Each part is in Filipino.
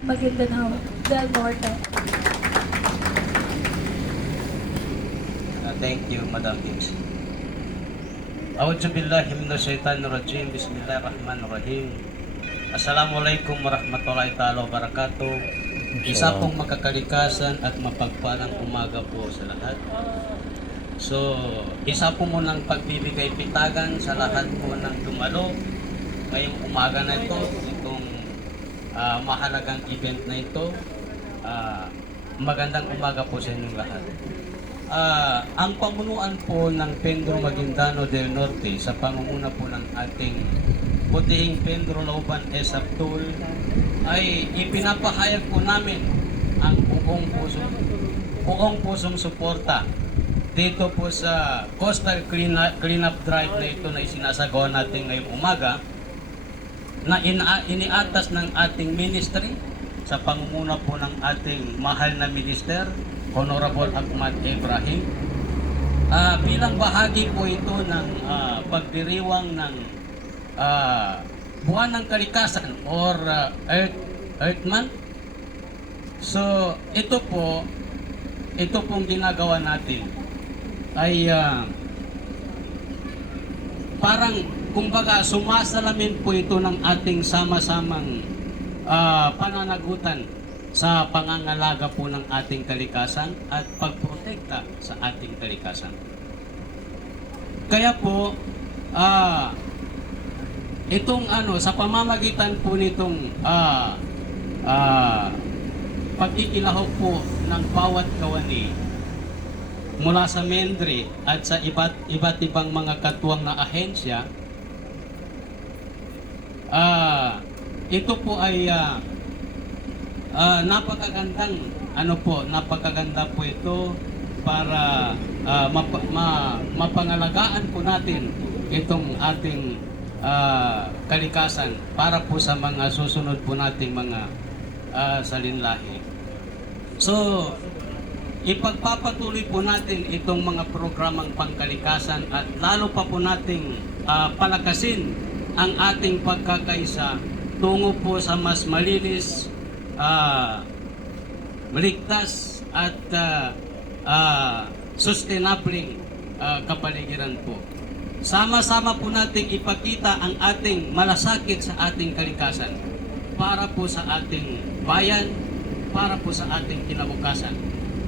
Maguindanao del Norte. Thank you, Madam Gims. A'udzu billahi minasyaitonir rajim. Bismillahirrahmanirrahim. Assalamualaikum warahmatullahi taala wabarakatuh. Isa pong makakalikasan at mapagpalang umaga po sa lahat. So, isa po munang pagbibigay pitagan sa lahat po ng dumalo ngayong umaga na ito, itong mahalagang event na ito. Magandang umaga po sa inyong lahat. Ang pamunuan po ng Pendro Maguindano del Norte sa pangunguna po ng ating putihing Pendro Lauban S. Abdul ay ipinapahayag po namin ang buong pusong suporta dito po sa Coastal Cleanup Drive na ito na isinasagawa natin ngayong umaga na iniatas ng ating ministry sa pangunguna po ng ating mahal na minister, Honorable Ahmad Ibrahim. Bilang bahagi po ito ng pagdiriwang ng Buwan ng Kalikasan or Earth Month. So ito pong ginagawa natin ay parang kumbaga sumasalamin po ito ng ating sama-samang pananagutan sa pangangalaga po ng ating kalikasan at pagprotekta sa ating kalikasan. Kaya po itong sa pamamagitan po nitong pagkikilahok po ng bawat kawani mula sa Mendre at sa iba't ibang mga katuwang na ahensya, ito po ay napakaganda po ito para mapangalagaan po natin itong ating kalikasan para po sa mga susunod po nating mga salinlahi. So, ipagpapatuloy po natin itong mga programang pangkalikasan at lalo pa po nating palakasin ang ating pagkakaisa tungo po sa mas malinis, maligtas at sustainable kapaligiran po. Sama-sama po nating ipakita ang ating malasakit sa ating kalikasan para po sa ating bayan, para po sa ating kinabukasan.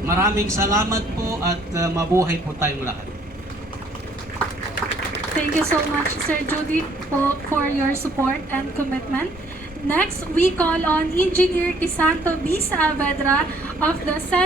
Maraming salamat po at mabuhay po tayong lahat. Thank you so much, Sir Judy, for your support and commitment. Next, we call on Engineer Crisanto B. Saavedra of the Senate